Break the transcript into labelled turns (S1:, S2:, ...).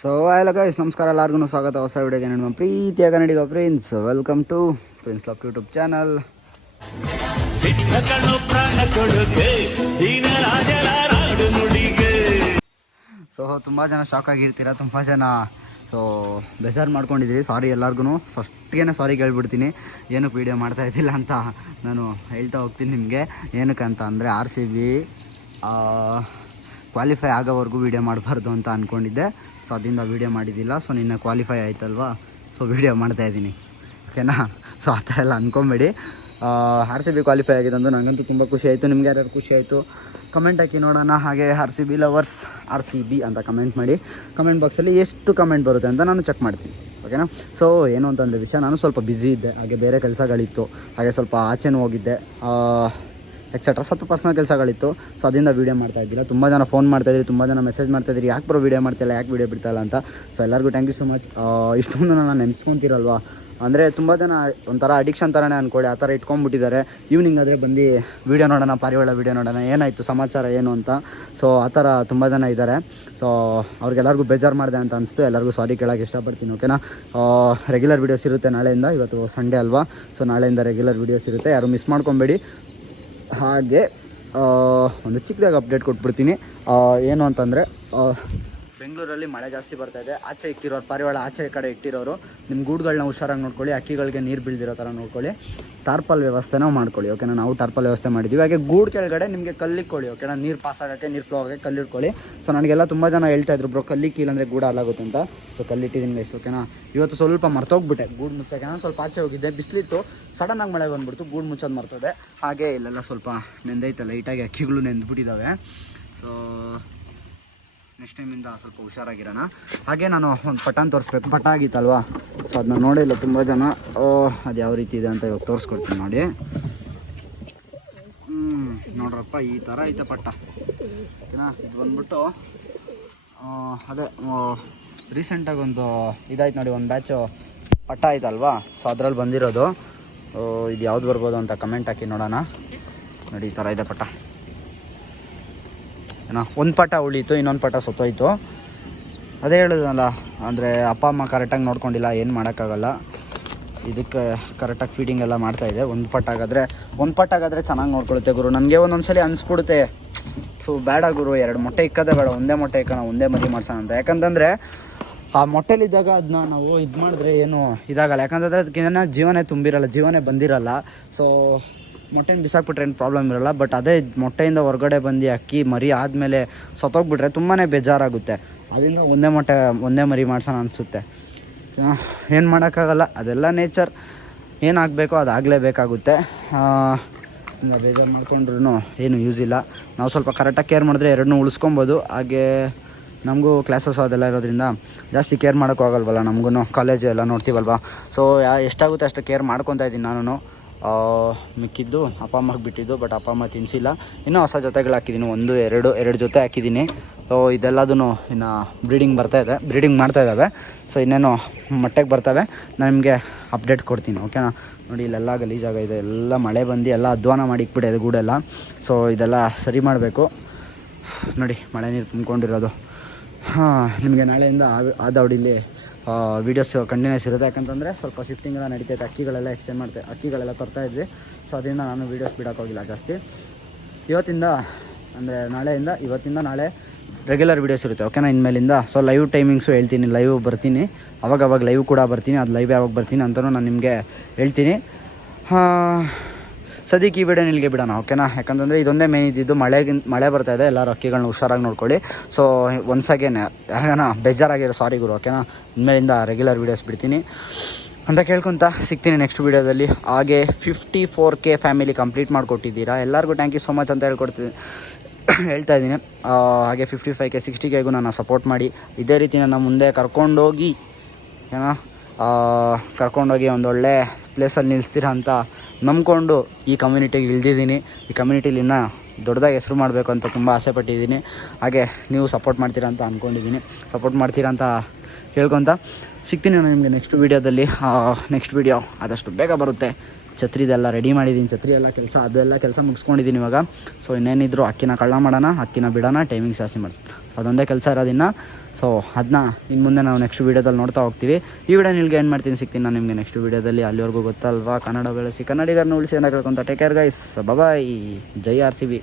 S1: So ಎಲ್ಲ guys ನಮಸ್ಕಾರ ಎಲ್ಲರಿಗೂ ಸ್ವಾಗತ. ಹೊಸ ವಿಡಿಯೋಗೆ ನಿಮ್ಮ ಪ್ರೀತಿಯ ಕನ್ನಡಿಗ friends welcome to Prince Lock YouTube channel so ತುಂಬ ಜನ ಶಾಕ್ ಆಗಿರ್ತೀರ? ತುಂಬ ಜನ. ಸೊ ಬೇಜಾರ್ ಮಾಡ್ಕೊಂಡಿದ್ದೀರಿ. ಸಾರಿ ಎಲ್ಲರಿಗೂ ಫಸ್ಟ್ಗೆ ಸಾರಿ ಕೇಳ್ಬಿಡ್ತೀನಿ. ಏನಕ್ಕೆ ವೀಡಿಯೋ ಮಾಡ್ತಾ ಇದ್ದಿಲ್ಲ ಅಂತ ನಾನು ಹೇಳ್ತಾ ಹೋಗ್ತೀನಿ ನಿಮಗೆ. ಏನಕ್ಕೆ ಅಂತ ಅಂದರೆ ಆರ್ ಸಿ ಬಿ ಕ್ವಾಲಿಫೈ ಆಗೋವರೆಗೂ ವೀಡಿಯೋ ಮಾಡಬಾರ್ದು ಅಂತ ಅಂದ್ಕೊಂಡಿದ್ದೆ ಸೊ ಅದರಿಂದ ವೀಡಿಯೋ ಮಾಡಿದ್ದಿಲ್ಲ. ಸೊ ನಿನ್ನ ಕ್ವಾಲಿಫೈ ಆಯ್ತಲ್ವಾ? ಸೊ ವೀಡಿಯೋ ಮಾಡ್ತಾ ಇದ್ದೀನಿ. ಓಕೆನಾ ಸೊ ಆ ಥರ ಎಲ್ಲ ಅಂದ್ಕೊಂಬೇಡಿ ಆರ್ ಸಿ ಬಿ ಕ್ವಾಲಿಫೈ ಆಗಿದೆ ಅಂದು ನನಗಂತೂ ತುಂಬ ಖುಷಿ ಆಯಿತು. ನಿಮ್ಗೆ ಯಾರ್ಯಾರು ಖುಷಿ ಆಯಿತು? ಕಮೆಂಟ್ ಹಾಕಿ ನೋಡೋಣ. ಹಾಗೆ R C B lovers R C B ಅಂತ ಕಮೆಂಟ್ ಮಾಡಿ. ಕಮೆಂಟ್ ಬಾಕ್ಸಲ್ಲಿ ಎಷ್ಟು ಕಮೆಂಟ್ ಬರುತ್ತೆ ಅಂತ ನಾನು ಚೆಕ್ ಮಾಡ್ತೀನಿ. ಓಕೆನಾ ಸೊ ಏನು ಅಂತಂದರೆ ವಿಷಯ, ನಾನು ಸ್ವಲ್ಪ ಬ್ಯುಸಿ ಇದ್ದೆ. ಹಾಗೆ ಬೇರೆ ಕೆಲಸಗಳಿತ್ತು. ಹಾಗೆ ಸ್ವಲ್ಪ ಆಚೆನೂ ಹೋಗಿದ್ದೆ. ಎಕ್ಸೆಟ್ರಾ ಸ್ವಲ್ಪ ಪರ್ಸ್ನಲ್ ಕೆಲಸಗಳಿತ್ತು. ಸೊ ಅದರಿಂದ ವೀಡಿಯೋ ಮಾಡ್ತಾ ಇದ್ದಿಲ್ಲ. ತುಂಬ ಜನ ಫೋನ್ ಮಾಡ್ತಾಯಿದ್ರಿ ತುಂಬ ಜನ ಮೆಸೇಜ್ ಮಾಡ್ತಾಯಿದ್ರಿ ಯಾಕೆ ಬರೋ ವೀಡಿಯೋ ಮಾಡ್ತಿಲ್ಲ, ಯಾಕೆ ವೀಡಿಯೋ ಬಿಡ್ತಾಯಿಲ್ಲ ಅಂತ. ಸೊ ಎಲ್ಲರಿಗೂ ಥ್ಯಾಂಕ್ ಯು ಸೊ ಮಚ್ ಇಷ್ಟೊಂದು ನಾನು ನೆನೆಸ್ಕೊತಿರಲ್ವಾ? ಅಂದರೆ ತುಂಬ ಜನ ಒಂಥರ ಅಡಿಕ್ಷನ್ ಥರನೇ ಅಂದ್ಕೊಳ್ಳಿ ಆ ಥರ ಇಟ್ಕೊಂಡ್ಬಿಟ್ಟಿದ್ದಾರೆ. ಈವ್ನಿಂಗ್ ಆದರೆ ಬಂದು ವೀಡಿಯೋ ನೋಡೋಣ, ಪಾರಿವಾಳ ವೀಡಿಯೋ ನೋಡೋಣ. ಏನಾಯಿತು, ಸಮಾಚಾರ ಏನು ಅಂತ. ಸೊ ಆ ಥರ ತುಂಬ ಜನ ಇದ್ದಾರೆ. ಸೊ ಅವ್ರಿಗೆಲ್ಲರಿಗೂ ಬೇಜಾರು ಮಾಡಿದೆ ಅಂತ ಅನಿಸ್ತು. ಎಲ್ಲರಿಗೂ ಸಾರಿ ಕೇಳೋಕ್ಕೆ ಇಷ್ಟಪಡ್ತೀನಿ ಓಕೆನಾ ರೆಗ್ಯುಲರ್ ವೀಡಿಯೋಸ್ ಇರುತ್ತೆ ನಾಳೆಯಿಂದ. ಇವತ್ತು ಸಂಡೇ ಅಲ್ವಾ? ಸೊ ನಾಳೆಯಿಂದ ರೆಗ್ಯುಲರ್ ವೀಡಿಯೋಸ್ ಇರುತ್ತೆ. ಯಾರು ಮಿಸ್ ಮಾಡ್ಕೊಬೇಡಿ. ಹಾಗೆ ಒಂದು ಚಿಕ್ಕದಾಗಿ ಅಪ್ಡೇಟ್ ಕೊಟ್ಬಿಡ್ತೀನಿ. ಏನು ಅಂತಂದರೆ ಬೆಂಗಳೂರಲ್ಲಿ ಮಳೆ ಜಾಸ್ತಿ ಬರ್ತಾ ಇದೆ. ಆಚೆ ಇಕ್ಕಿರೋರು ಪಾರಿವಾಳ ಆಚೆ ಕಡೆ ಇಟ್ಟಿರೋರು ನಿಮ್ಮ ಗೂಡುಗಳನ್ನ ಹುಷಾರಾಗಿ ನೋಡ್ಕೊಳ್ಳಿ, ಅಕ್ಕಿಗಳಿಗೆ ನೀರು ಬೀಳ್ದಿರೋ ಥರ ನೋಡ್ಕೊಳ್ಳಿ. ಟಾರ್ಪಲ್ ವ್ಯವಸ್ಥೆನ ಮಾಡ್ಕೊಳ್ಳಿ ಓಕೆನಾ ನಾವು ಟಾರ್ಪಲ್ ವ್ಯವಸ್ಥೆ ಮಾಡಿದ್ದೀವಿ ಹಾಗೆ ಗೂಡು ಕೆಳಗಡೆ ನಿಮಗೆ ಕಲ್ಲಿಕ್ಕೊಳ್ಳಿ ಓಕೆನಾ ನೀರು ಪಾಸ್ ಆಗೋಕ್ಕೆ, ನೀರು ಫ್ಲೋ ಆಗೋಕ್ಕೆ ಕಲ್ಲಿಟ್ಕೊಳ್ಳಿ. ಸೊ ನನಗೆಲ್ಲ ತುಂಬ ಜನ ಹೇಳ್ತಾ ಇದ್ರು, ಬ್ರೋ ಕಲ್ಲಿಕ್ಕಿಲ್ಲ ಅಂದರೆ ಗೂಡು ಹಾಳಾಗುತ್ತೆ ಅಂತ. ಸೊ ಕಲ್ಲಿಟ್ಟಿದ್ದೀನಿ ಗೈಸ್ ಓಕೆನಾ ಇವತ್ತು ಸ್ವಲ್ಪ ಮರ್ತೋಗ್ಬಿಟ್ಟೆ. ಗೂಡು ಮುಚ್ಚಕ್ಕೆ ನಾನು ಸ್ವಲ್ಪ ಆಚೆ ಹೋಗಿದ್ದೆ, ಬಿಸಿಲಿತ್ತು. ಸಡನ್ನಾಗಿ ಮಳೆ ಬಂದ್ಬಿಡ್ತು, ಗೂಡು ಮುಚ್ಚೋದು ಮರ್ತದೆ. ಹಾಗೆ ಇಲ್ಲೆಲ್ಲ ಸ್ವಲ್ಪ ನೆಂದೈತೆ ಲೈಟಾಗಿ ಅಕ್ಕಿಗಳು ನೆಂದ್ಬಿಟ್ಟಿದ್ದಾವೆ ಸೊ ನೆಕ್ಸ್ಟ್ ಟೈಮಿಂದ ಸ್ವಲ್ಪ ಹುಷಾರಾಗಿರೋಣ. ಹಾಗೆ ನಾನು ಒಂದು ಪಟಾನ್ ತೋರಿಸ್ಬೇಕು. ಪಟ ಆಗಿತ್ತಲ್ವಾ? ಸೊ ಅದನ್ನ ನೋಡಿಲ್ಲ ತುಂಬ ಜನ. ಅದು ಯಾವ ರೀತಿ ಇದೆ ಅಂತ ಇವಾಗ ತೋರಿಸ್ಕೊಡ್ತೀನಿ ನೋಡಿ. ಹ್ಞೂ ನೋಡ್ರಪ್ಪ, ಈ ಥರ ಐತೆ ಪಟ್ಟ. ಓಕೆನಾ ಇದು ಬಂದ್ಬಿಟ್ಟು ಅದೇ ರೀಸೆಂಟಾಗಿ ಒಂದು ಇದಾಯ್ತು ನೋಡಿ, ಒಂದು ಬ್ಯಾಚು ಪಟ್ಟ ಆಯ್ತಲ್ವಾ ಸೊ ಅದ್ರಲ್ಲಿ ಬಂದಿರೋದು. ಇದು ಯಾವ್ದು ಬರ್ಬೋದು ಅಂತ ಕಮೆಂಟ್ ಹಾಕಿ ನೋಡೋಣ. ನೋಡಿ, ಈ ಥರ ಇದೆ ಪಟ್ಟ. ಏನೋ, ಒಂದು ಪಟ ಉಳೀತು, ಇನ್ನೊಂದು ಪಟ ಸತ್ತೋಯ್ತು. ಅದೇ ಹೇಳಿದ್ನಲ್ಲ ಅಂದರೆ ಅಪ್ಪ, ಅಮ್ಮ ಕರೆಕ್ಟಾಗಿ ನೋಡ್ಕೊಂಡಿಲ್ಲ, ಏನು ಮಾಡೋಕ್ಕಾಗಲ್ಲ. ಇದಕ್ಕೆ ಕರೆಕ್ಟಾಗಿ ಫೀಡಿಂಗ್ ಎಲ್ಲ ಮಾಡ್ತಾಯಿದೆ ಒಂದು ಪಟ್ಟಾಗಾದರೆ ಒಂದು ಪಟ್ಟಾಗಾದರೆ ಚೆನ್ನಾಗಿ ನೋಡ್ಕೊಳುತ್ತೆ ಗುರು. ನನಗೆ ಒಂದೊಂದ್ಸಲಿ ಅನಿಸ್ಬಿಡುತ್ತೆ. ಥೂ, ಬೇಡ ಗುರು, ಎರಡು ಮೊಟ್ಟೆ ಇಕ್ಕದೇ ಬೇಡ, ಒಂದೇ ಮೊಟ್ಟೆ ಇಕ್ಕೋಣ, ಒಂದೇ ಮದಿ ಮಾಡ್ಸೋಣ ಅಂತ. ಯಾಕಂತಂದರೆ, ಆ ಮೊಟ್ಟೆಲಿದ್ದಾಗ ಅದನ್ನ ನಾವು ಇದು ಮಾಡಿದ್ರೆ ಏನು ಇದಾಗಲ್ಲ. ಯಾಕಂತಂದರೆ, ಅದಕ್ಕಿಂತ ಜೀವನೇ ತುಂಬಿರಲ್ಲ, ಜೀವನೇ ಬಂದಿರಲ್ಲ. ಸೊ ಮೊಟ್ಟೆನ ಬಿಸಾಕ್ಬಿಟ್ರೆ ಏನು ಪ್ರಾಬ್ಲಮ್ ಇರಲ್ಲ ಬಟ್ ಅದೇ ಮೊಟ್ಟೆಯಿಂದ ಹೊರಗಡೆ ಬಂದು ಅಕ್ಕಿ, ಮರಿ ಆದಮೇಲೆ ಸತ್ತೋಗ್ಬಿಟ್ರೆ ತುಂಬಾ ಬೇಜಾರಾಗುತ್ತೆ. ಅದರಿಂದ ಒಂದೇ ಮೊಟ್ಟೆ, ಒಂದೇ ಮರಿ ಮಾಡ್ಸೋಣ ಅನಿಸುತ್ತೆ. ಏನು ಮಾಡೋಕ್ಕಾಗಲ್ಲ, ಅದೆಲ್ಲ ನೇಚರ್ ಏನಾಗಬೇಕೋ ಅದು ಆಗಲೇಬೇಕಾಗುತ್ತೆ ಇಲ್ಲ ಬೇಜಾರು ಮಾಡ್ಕೊಂಡ್ರೂ ಏನು ಯೂಸ್ ಇಲ್ಲ. ನಾವು ಸ್ವಲ್ಪ ಕರೆಕ್ಟಾಗಿ ಕೇರ್ ಮಾಡಿದ್ರೆ ಎರಡನ್ನೂ ಉಳಿಸ್ಕೊಬೋದು. ಹಾಗೆ ನಮಗೂ ಕ್ಲಾಸಸ್ ಅದೆಲ್ಲ ಇರೋದ್ರಿಂದ ಜಾಸ್ತಿ ಕೇರ್ ಮಾಡೋಕ್ಕಾಗಲ್ವಲ್ಲ ನಮಗೂ ಕಾಲೇಜ್ ಎಲ್ಲ ನೋಡ್ತೀವಲ್ವ? ಸೊ ಯಾ, ಎಷ್ಟಾಗುತ್ತೆ ಅಷ್ಟು ಕೇರ್ ಮಾಡ್ಕೊತಾ ಇದ್ದೀನಿ ನಾನು ಮಿಕ್ಕಿದ್ದು, ಅಪ್ಪ ಅಮ್ಮಗೆ ಬಿಟ್ಟಿದ್ದು ಬಟ್ ಅಪ್ಪ ಅಮ್ಮ ತಿನ್ನಿಸಿಲ್ಲ ಇನ್ನೂ ಹೊಸ ಜೊತೆಗಳು ಹಾಕಿದ್ದೀನಿ, ಒಂದು, ಎರಡು ಎರಡು ಜೊತೆ ಹಾಕಿದ್ದೀನಿ. ಸೊ ಇದೆಲ್ಲದೂ ಇನ್ನು ಬ್ರೀಡಿಂಗ್ ಬರ್ತಾ ಇದೆ ಬ್ರೀಡಿಂಗ್ ಮಾಡ್ತಾ ಇದ್ದಾವೆ. ಸೊ ಇನ್ನೇನು ಮೊಟ್ಟೆಗೆ ಬರ್ತವೆ. ನಾನು ನಿಮಗೆ ಅಪ್ಡೇಟ್ ಕೊಡ್ತೀನಿ ಓಕೆನಾ ನೋಡಿ, ಇಲ್ಲೆಲ್ಲ ಗಲೀಜಾಗ ಇದೆ ಎಲ್ಲ ಮಳೆ ಬಂದು ಎಲ್ಲ ಅಧ್ವಾನ ಮಾಡಿ ಇಕ್ಬಿಟ್ಟಿದೆ ಗೂಡೆಲ್ಲ. ಸೊ ಇದೆಲ್ಲ ಸರಿ ಮಾಡಬೇಕು. ನೋಡಿ, ಮಳೆ ನೀರು ತುಂಬ್ಕೊಂಡಿರೋದು. ಹಾಂ, ನಿಮಗೆ ನಾಳೆಯಿಂದ ಆ- ಆದ ಅವಡಿಲಿ ವೀಡಿಯೋಸ್ ಕಂಟಿನ್ಯೂಸ್ ಇರುತ್ತೆ. ಯಾಕಂತಂದರೆ ಸ್ವಲ್ಪ ಶಿಫ್ಟಿಂಗ್ ಎಲ್ಲ ನಡೀತೈತೆ. ಅಕ್ಕಿಗಳೆಲ್ಲ ಎಕ್ಸ್ಚೇಂಜ್ ಮಾಡ್ತೆ ಅಕ್ಕಿಗಳೆಲ್ಲ ತರ್ತಾ ಇದ್ವಿ. ಸೊ ಅದರಿಂದ ನಾನು ವೀಡಿಯೋಸ್ ಬಿಡೋಕ್ಕೋಗಿಲ್ಲ ಜಾಸ್ತಿ. ಇವತ್ತಿಂದ, ಅಂದರೆ ನಾಳೆಯಿಂದ, ಇವತ್ತಿಂದ ನಾಳೆ ರೆಗ್ಯುಲರ್ ವೀಡಿಯೋಸ್ ಇರುತ್ತೆ ಓಕೆನಾ ಇನ್ಮೇಲಿಂದ. ಸೊ ಲೈವ್ ಟೈಮಿಂಗ್ಸು ಹೇಳ್ತೀನಿ. ಲೈವ್ ಬರ್ತೀನಿ. ಅವಾಗ ಅವಾಗ ಲೈವ್ ಕೂಡ ಬರ್ತೀನಿ. ಅದು ಲೈವ್ ಯಾವಾಗ ಬರ್ತೀನಿ ಅಂತಲೂ ನಾನು ನಿಮಗೆ ಹೇಳ್ತೀನಿ. ಸದ್ಯಕ್ಕೆ ಈ ವಿಡಿಯೋ ನಿಲ್ಗೆ ಬಿಡೋಣ ಓಕೆನಾ ಯಾಕಂತಂದರೆ ಇದೊಂದೇ ಮೇನ್ ಇದ್ದಿದ್ದು ಮಳೆಗಿಂತ ಮಳೆ ಬರ್ತಾ ಇದೆ ಎಲ್ಲರೂ ಅಕ್ಕಿಗಳನ್ನ ಹುಷಾರಾಗಿ ನೋಡ್ಕೊಳ್ಳಿ. ಸೊ ಒನ್ಸ್ ಅಗೇನ್ ಯಾರಿಗಾನ ಬೇಜಾರಾಗಿರೋ ಸಾರಿ ಗುರು ಓಕೆನಾ ಇನ್ಮೇಲಿಂದ ರೆಗ್ಯುಲರ್ ವೀಡಿಯೋಸ್ ಬಿಡ್ತೀನಿ. ಅಂತ ಕೇಳ್ಕೊತ ಸಿಗ್ತೀನಿ ನೆಕ್ಸ್ಟ್ ವೀಡಿಯೋದಲ್ಲಿ ಹಾಗೆ fifty four K family complete ಮಾಡಿಕೊಟ್ಟಿದ್ದೀರಾ? ಎಲ್ಲರಿಗೂ ಥ್ಯಾಂಕ್ ಯು ಸೊ ಮಚ್ ಅಂತ ಹೇಳ್ಕೊಡ್ತೀನಿ ಹೇಳ್ತಾ ಇದ್ದೀನಿ. ಹಾಗೆ ಫಿಫ್ಟಿ ಫೈವ್ ಕೆ ಸಿಕ್ಸ್ಟಿ ಕೆಗೂ ನಾನು ಸಪೋರ್ಟ್ ಮಾಡಿ. ಇದೇ ರೀತಿ ನನ್ನ ಮುಂದೆ ಕರ್ಕೊಂಡೋಗಿ ಏನೋ ಕರ್ಕೊಂಡೋಗಿ ಒಂದೊಳ್ಳೆ ಪ್ಲೇಸಲ್ಲಿ ನಿಲ್ಲಿಸ್ತೀರ ಅಂತ ನಂಬ್ಕೊಂಡು ಈ ಕಮ್ಯುನಿಟಿಗೆ ಇಳ್ದಿದ್ದೀನಿ. ಈ ಕಮ್ಯುನಿಟಿಲಿ ಇನ್ನೂ ದೊಡ್ಡದಾಗಿ ಹೆಸರು ಮಾಡಬೇಕು ಅಂತ ತುಂಬ ಆಸೆ ಪಟ್ಟಿದ್ದೀನಿ. ಹಾಗೆ ನೀವು ಸಪೋರ್ಟ್ ಮಾಡ್ತೀರಾ ಅಂತ ಅಂದ್ಕೊಂಡಿದ್ದೀನಿ ಸಪೋರ್ಟ್ ಮಾಡ್ತೀರಾ ಅಂತ ಕೇಳ್ಕೊತ ಸಿಗ್ತೀನಿ ನಾನು ನಿಮಗೆ ನೆಕ್ಸ್ಟ್ ವೀಡಿಯೋದಲ್ಲಿ ನೆಕ್ಸ್ಟ್ ವೀಡಿಯೋ ಆದಷ್ಟು ಬೇಗ ಬರುತ್ತೆ. ಛತ್ರಿದೆಲ್ಲ ರೆಡಿ ಮಾಡಿದ್ದೀನಿ. ಛತ್ರಿ ಎಲ್ಲ ಕೆಲಸ, ಅದೆಲ್ಲ ಕೆಲಸ ಮುಗಿಸ್ಕೊಂಡಿದ್ದೀನಿ ಇವಾಗ. ಸೊ ಇನ್ನೇನಿದ್ರು ಅಕ್ಕಿನ ಕಳ್ಳ ಮಾಡೋಣ, ಅಕ್ಕಿನ ಬಿಡೋಣ ಟೈಮಿಂಗ್ ಜಾಸ್ತಿ ಮಾಡ್ತೀನಿ. ಅದೊಂದೇ ಕೆಲಸ ಇರೋದಿನ್ನ. ಸೊ ಅದನ್ನ ಇನ್ನು ಮುಂದೆ ನಾವು ನೆಕ್ಸ್ಟ್ ವೀಡಿಯೋದಲ್ಲಿ ನೋಡ್ತಾ ಹೋಗ್ತೀವಿ. ಈ ವಿಡಿಯೋ ನಿಲ್ಗೆ ಏನು ಮಾಡ್ತೀನಿ ಸಿಗ್ತೀನಿ ನಾನು ನಿಮಗೆ ನೆಕ್ಸ್ಟ್ ವೀಡಿಯೋದಲ್ಲಿ ಅಲ್ಲಿವರೆಗೂ ಗೊತ್ತಲ್ವಾ? ಕನ್ನಡ ಬೆಳೆಸಿ ಕನ್ನಡಿಗರನ್ನ ಉಳಿಸಿ ಅಂತ ಕೇಳ್ಕೊಂತ. ಟೇಕ್ ಕೇರ್ ಗೈಸ್ ಬಾಯ್ ಜೈ ಆರ್ ಸಿ ಬಿ